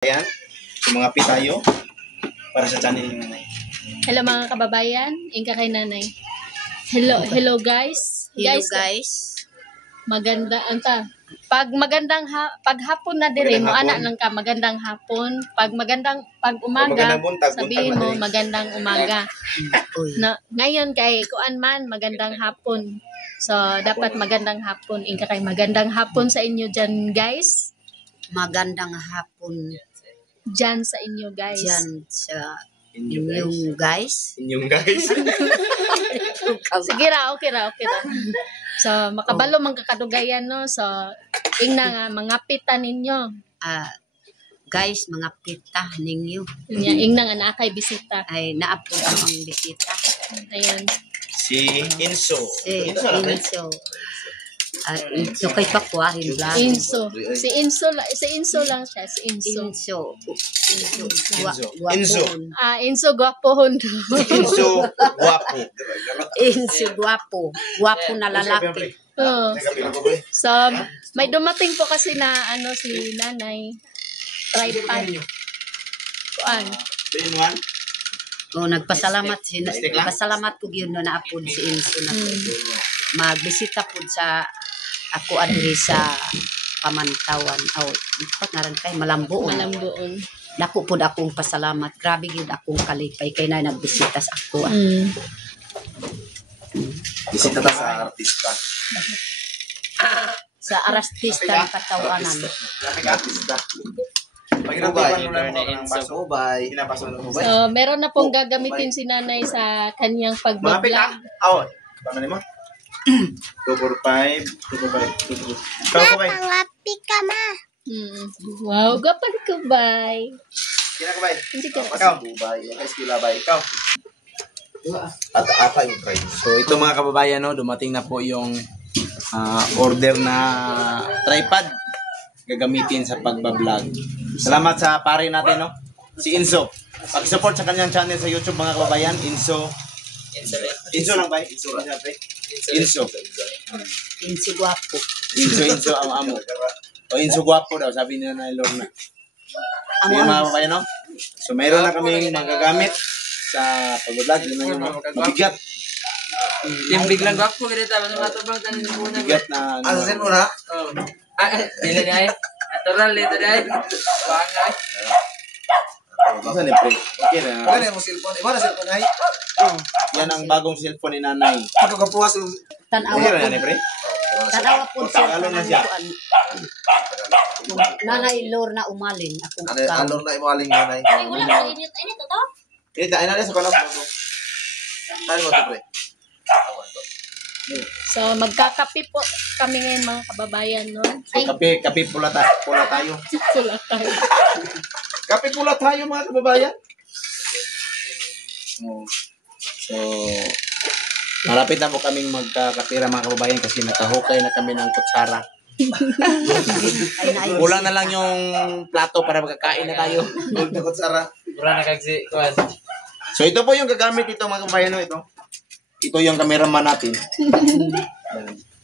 Ayan, mga tayo para sa channel ni Nanay. Hello mga kababayan, ingka kay Nanay. Hello guys. Hello guys. Maganda anta. Pag hapon na dire mo ana lang ka magandang hapon. Pag umaga sabihin mo magandang umaga. Na, ngayon kay kuan man magandang hapon. So dapat magandang hapon. Ingka kay magandang hapon sa inyo diyan guys. Magandang hapon Diyan sa inyo guys. diyan sa inyong guys. Inyong guys. Sige ra, okay ra. So, makabalo man kakadugayan, no? So, ingna nga, mangapitan ninyo. Guys, mga pita ninyo. Ingna nga, naakay bisita. Ay naapod ang bisita. Ayan. Si Inso. Si Inso. Inso kay Pakwarin lang. Inso. Si Inso lang siya. Si Inso. Inso. Inso gwapohon. Inso guwapo. Inso guwapo. Guwapo na lalaki. Oh. So, may dumating po kasi na si Nanay. Tripod. Kuan. Nagpasalamat ko gyud na naapod si Inso na magbisita pud sa ako adri sa Pamantawan. Ipat na rin kay Malambuon. Dako pud akong pasalamat. Grabe gyud akong kalipay kay na nagbisita sa ako. Bisita ta sa artista. Sa artista ng Katawanan. Artista. So, meron na pong gagamitin si Nanay sa kanyang pag-vlog. Paano mo? 245. Pangapi ka ma. Wow, gapag ko bay. Kina ka bay? Hindi ka. Ikaw. Bay. Eskila bay. Ikaw. Ata yung price. So ito mga kababayan, no, dumating na po yung order na tripod gagamitin sa pagbablog. Salamat sa pare natin, no? Si Inso. Pag-support sa kanyang channel sa YouTube mga kababayan, Inso lang ba? Inso guwapo. Inso ang amo. O Inso guwapo daw, sabi niya na Lorna. So yun mga kababayan, no? So mayroon na kaming magagamit sa pag-vlog. Yun na yung mabigat. Yung biglang guwapo, ganito tayo matubang tanin mo na. Mabigat na. Asasin mo na? Oo. Dila niya eh. Natural dito niya eh. Bangay. Saan yung pre? Okay na. Ano yung cellphone? Iba na cellphone ay? Yan ang bagong cellphone ni Nanay. Ako kapuwas yung... Okay na pre? Tanawa po siya. Tagalog na siya. Nanay Lorna umaling. Alor na imaling nanay. Ay, wala ka init to to. Ay na sa kanas. Tayo mo ito pre. So, magkakape po kami ngayon mga kababayan, no? So, kape pula tayo. Sula tayo. Kape pula tayo mga kababayan. So, malapit na po kaming magkakapira mga kababayan kasi nakahukay na kami ng kutsara. Kulang na lang yung plato para magkakain na tayo. Kutsara. Wala na kagsi. So, ito po yung gagamit ito mga kababayan. Ito yung cameraman natin.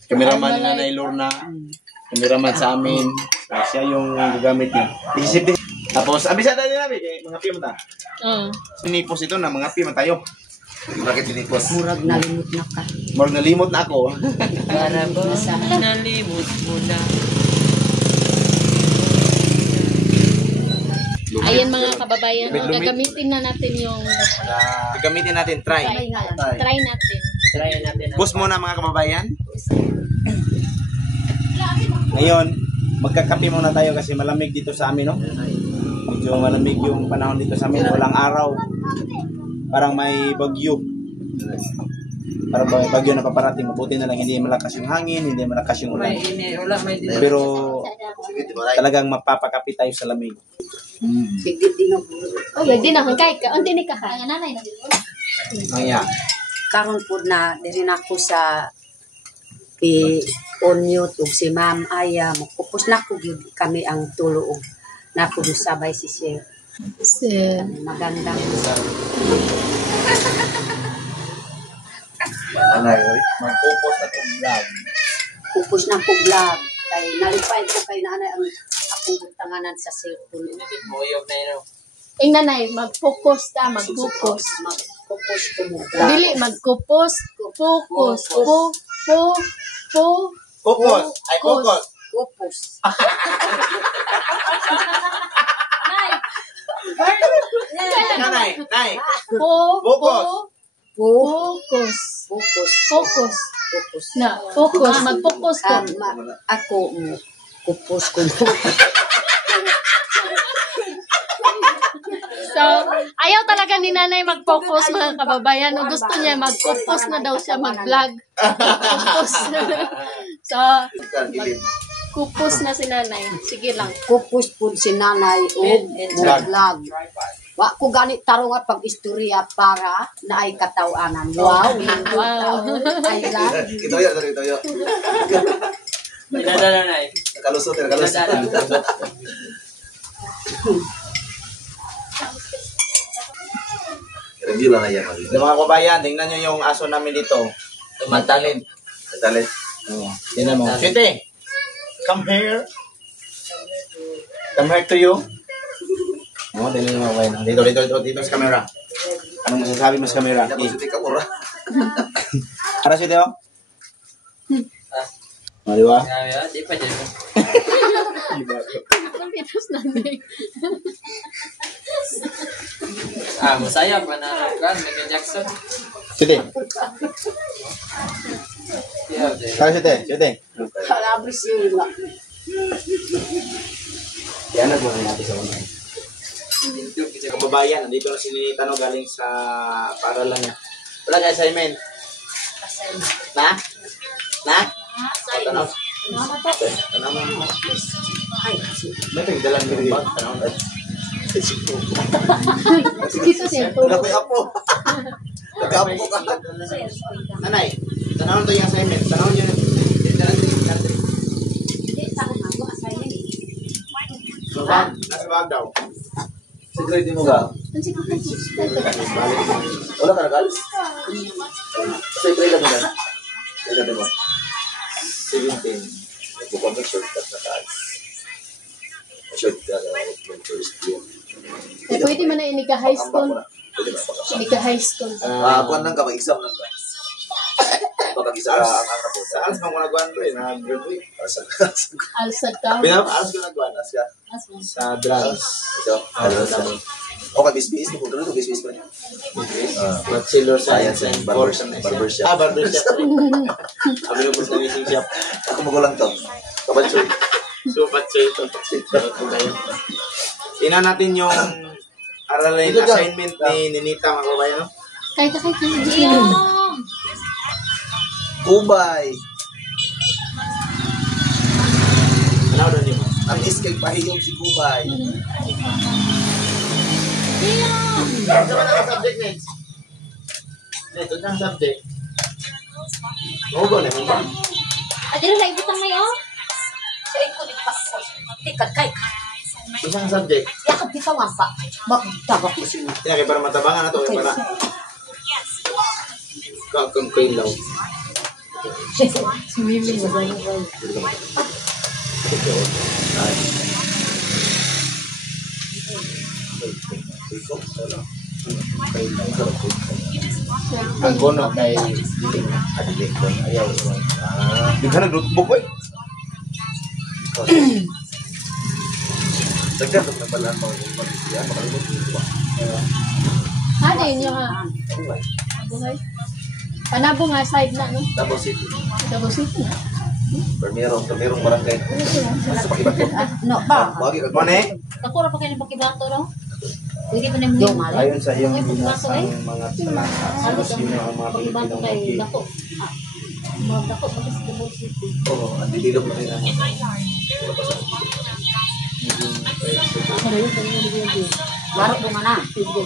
Cameraman ni Nanay Lorna. Cameraman sa amin. So, siya yung gagamit niya. Tapos, abisada din namin. Mga piyam ta. Sinipos ito na mga piyam tayo. Bakit sinipos? Murag nalimot na ka. Murag nalimot na ako. Para ba nalimot mo na. Ayan mga kababayan, gagamitin na natin yung Gagamitin natin, try. try natin. Bus muna mga kababayan. Ngayon, magkakape muna tayo kasi malamig dito sa amin, no? Medyo malamig yung panahon dito sa amin. Walang araw. Parang may bagyo. Parang may bagyo na paparating. Mabuti na lang hindi malakas yung hangin, hindi malakas yung ulan. Pero talagang mapapakape tayo sa lamig. Oh, lagi na kang kay ka. Unti ni ka ka. Nanay na. Kaya, Karon po na din ako sa on YouTube si Ma'am Aya. Kupos na ko gyud kami ang tulo na ko sabay si Sir. Magandang mag-focus na kong vlog. Kupos na ko vlog kay nalipay ko kay nanay ang Ako tanganan sa cellphone. Muyog na yun. Ing nanay, mag-focus ka, mag-focus. Mag-focus ko mo. Dili, mag-focus. Focus. Focus. Ay, focus. Focus. Nanay, nay. Focus. Focus. Focus. Focus. Na, focus. Mag-focus ka. Ako mo. Focus ko mo. So, ayaw talaga ni nanay mag-focus mga kababayan. O gusto niya mag-focus na daw siya mag-vlog. Focus. So, kupos na si nanay. Sige lang. Focus po si nanay o vlog. Wa ko ganit tarong at pag-istorya para na ay katawanan. Wow. Wow. Ay lang. Kitoyo, kitoyo. Pinadala na eh. Nakalusot, nakalusot. Review lang yan. Yung mga kabayan, tingnan nyo yung aso namin dito. Tumatalin. Talit. Tingnan mo. Sweetie, come here. Come here to you. Oh, tingnan mo kabayan. Dito sa camera. Anong masasabi mo sa camera? Nakusuti ka mura. Para sweetie, oh. Di ba? Di pa dyan. Tapos nanay. Masaya pa na kan Michael Jackson. Sweetie. Yeah, de. Para sweetie. Kalabris yun lang. Yan na natin sa una. Kababayan, nandito na si Ninita no, galing sa paaralan niya. Wala ka assignment? Na? Tanaw. Tanaw mo. May pagdalan mo rin ba? Tanaw mo. Dito siya. Nakoy apo. Nag-apo ka. Nanay, tanaw to yung assignment. Tanaw niyo. Nasa bag daw. Secret mo ba? Wala ka nag-alis? Secret ka mo ba? Secret mo. 17. Bukod ng shortcut na tayo. Shortcut na first year. Pwede man na inika high school. Pwede ba? Inika high school. Kuhan lang ka, mag-exam lang ka. Pag-isa ang anak ko. Sa alas bang ko nagwan to eh. Nag-graduate. Alsad ka. Alas ko nagwan. Sa drugs. Okay, bis-bis. Kung gano'n, bis-bis pa niya. Bachelor Science and Barbershop. Barbershop. Sabi ko po sa meeting shop. Ako magulang to. Kabalchoy. So, bachelor. Tingnan natin yung aralin assignment ni Ninita, mga kabayan. No? Kahit. Kubay. Ano daw niyo? Ang iskay pahiyong si Kubay. Ito na ang subject next. Ito na ang subject. Hugo na mo ba? Adira na ibutang ngayon. Sa ikulit pa ko. Tikat kay. Isang subject. Yakap kita nga pa. Magtabak mo siya. Tinakay para matabangan na to. Para kakang kailaw. Swimming mo ba? Ang gono kay Diling. Diling ko. Ayaw. Di ka nag-notebook eh. Nagkandok na pala ang mga mag-isiyan. Makalimot dito ba? Ano yun yung buhay? Panabo nga side na, no? Tapos ito. Davao City. Permerong barangay. Sa pakibat ko. No, ba? Bagi ka. Mone, Ako ra pa kayo bakibato raw. Pwede pa na mo. Yung mali. ayon sa iyong binasang mga talata, salos yun ang mga Bakibato Pilipinong kay mag- dako. Mga dako pa sa Davao City. Oo, ang didilog na rin. Laro mo na.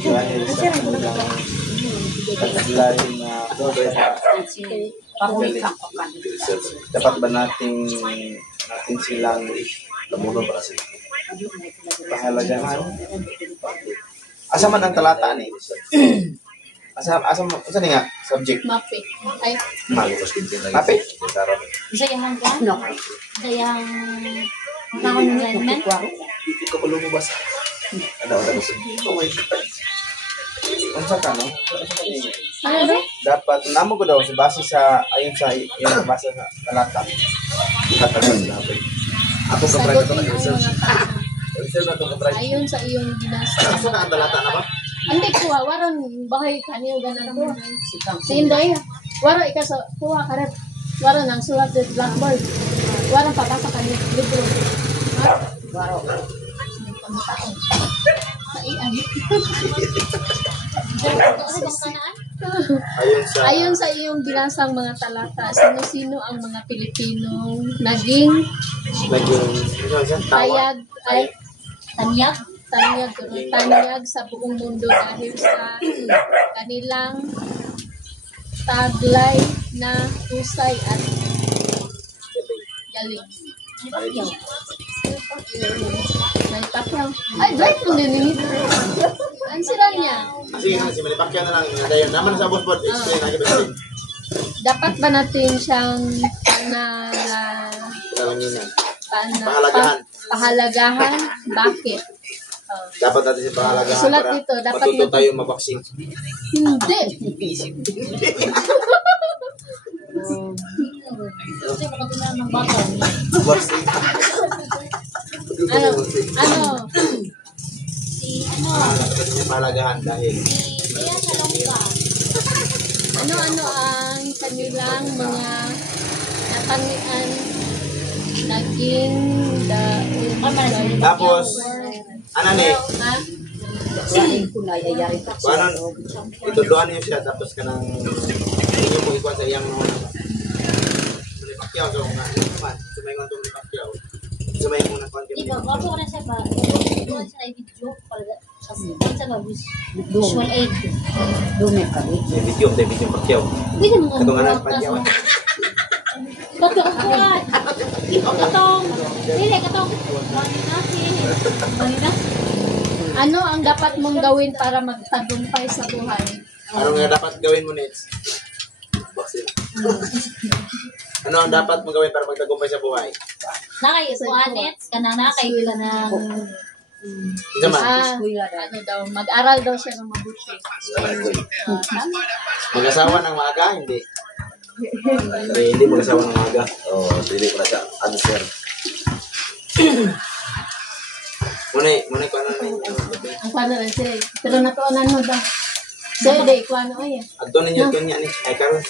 dahil sa kanilang pagkasilahin na Pahuwi ka ko ka. dapat ba natin silang Lamunan para sila. pahalagaan? Asa man ang talata ni? Asa nga subject? Mape. Ay, Malimos din din lagi. Mape? Sarap. Isa yang kan? No. Isa yang Dito ka lumabas. Ano. Unsa ka no? Ano ba? Dapat namo ko daw sa base sa ayon sa yung base sa talata. Dapat. Ako ka pala ito Sagutin ang nag-research. mga tanong. Research na ito ka pala. Ayon sa iyong binasa. Asa na ang talata na ba? Hindi kuha, waran bahay kaniyo ganan ko. Si Inday, waran ika sa kuha karet. Waran ang sulat sa blackboard. Waran pabasa kaniyo libro. Ha? Waro. Sa iyan. Ayon sa iyong binasang mga talata, sino-sino ang mga Pilipinong naging tayag ay tanyag sa buong mundo dahil sa kanilang taglay na husay at galing. May pakyaw. Ay, dahil kung dinimit. Ano sila niya? Sige nga, si Malipakyan na lang. Dayon naman sa bot explain lagi ba din. Dapat ba natin siyang Kalanginan. Pahalagahan. pahalagahan? Bakit? Dapat natin si pahalagahan Sulat para dito, dapat matuto natin- tayo mabaksin. Hindi. Kasi baka tingnan ng bata. Baksin. Ano? Si ano, Dapat natin si pahalagahan dahil si Bea Salonga. Ano ang kanilang mga natangian naging daon? tapos ano ni? Ha? Sain ko na yayari ka siya. Paano itudloan niyo siya tapos kanang inyo mo ikuha sa iyang mga Malipakyaw so nga naman sumaingon tong Malipakyaw. Sumaingon na kon Ikaw, kami. ako na siya ba? Doon sa video, sa visual aid. Dumi kami. May video Pakyaw. Pwede mo Katong ano Pakyaw. Katong. Dili, katong. Manina. Ano ang dapat mong gawin para magtagumpay sa buhay? Ano nga dapat gawin mo next? Baksin. Ano ang dapat mong gawin para magtagumpay sa buhay? Nakay, kuanets, kanang nakay, kanang. Isa man. Ano daw, mag-aral daw siya ng mabuti. Tama. Mag-asawa ng maaga? Hindi. Hindi mag-asawa ng maaga. Oo, hindi ko na siya. Answer. Munay ko ano na Ang paano rin siya eh. Pero natuanan mo daw. Siya, di, ikaw ano ay. Adto ninyo ito niya ni. Ay karon.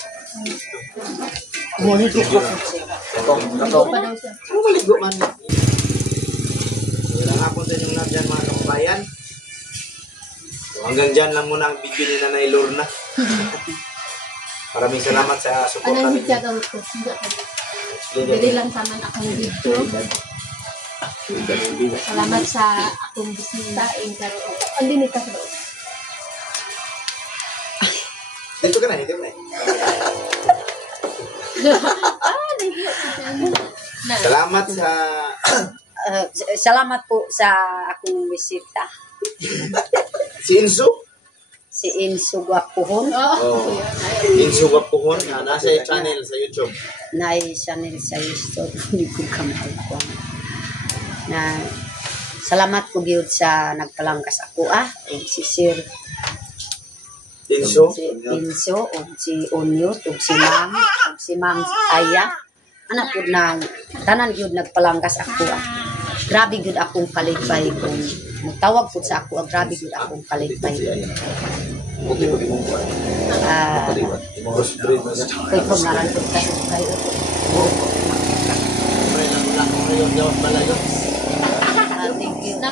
Muli ko ko. Ikaw pa daw siya. Ano maligo man? Wala nga po sa inyong love dyan mga kababayan. So, hanggang dyan lang muna ang video ni Nanay Lorna. Maraming salamat sa support Anong namin. hitya daw ito? Bili lang sa man akong video. Salamat sa akong bisita. Hindi ni ka sa loob. Dito ka na, dito ka na. Salamat sa... Salamat po sa akong bisita. Si Insu. Si Inso Gwapuhon. Oh. Insu Wapuhon. Nasa channel sa YouTube. Na channel sa YouTube. Hindi ko kamay ko. Na salamat ko gyud sa nagpalangkas ako si Sir Insu. si Inso o si Onyot o si Ma'am Aya. Anak ko na tanan gyud nagpalangkas ako Grabe gyud akong kalipay kung nagtawag po sa ako, grabe gyud akong kalipay. Koy ko naran ko kasi kayo.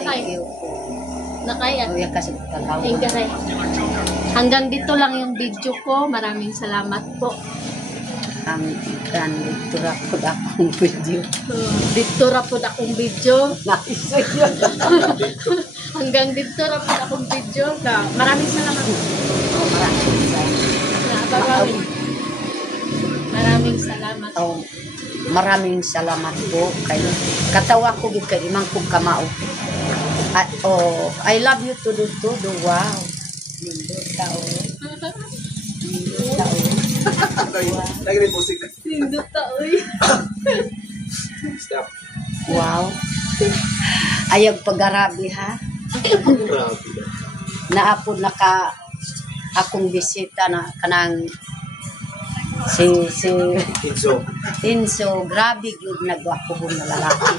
Thank you. Nakaya. Kuya kasi kagawa. Thank you, Ray. Hanggang dito lang yung video ko. Maraming salamat po. Ang dito rapod akong video. Dito rapod akong video. Nice. Hanggang dito rapod akong video. Maraming salamat. Maraming salamat. Maraming salamat po kay katawa ko gid kay imang kog kamao. I love you to do. Wow. Lindot tao. Lindot tao. Lagi rin posting. Lindot ta, uy. Stop. Wow. Ayag pagarabi ha. Naapod na ka akong bisita na kanang si Kinso. Tinso, grabe yun nagwapubong na lalaki.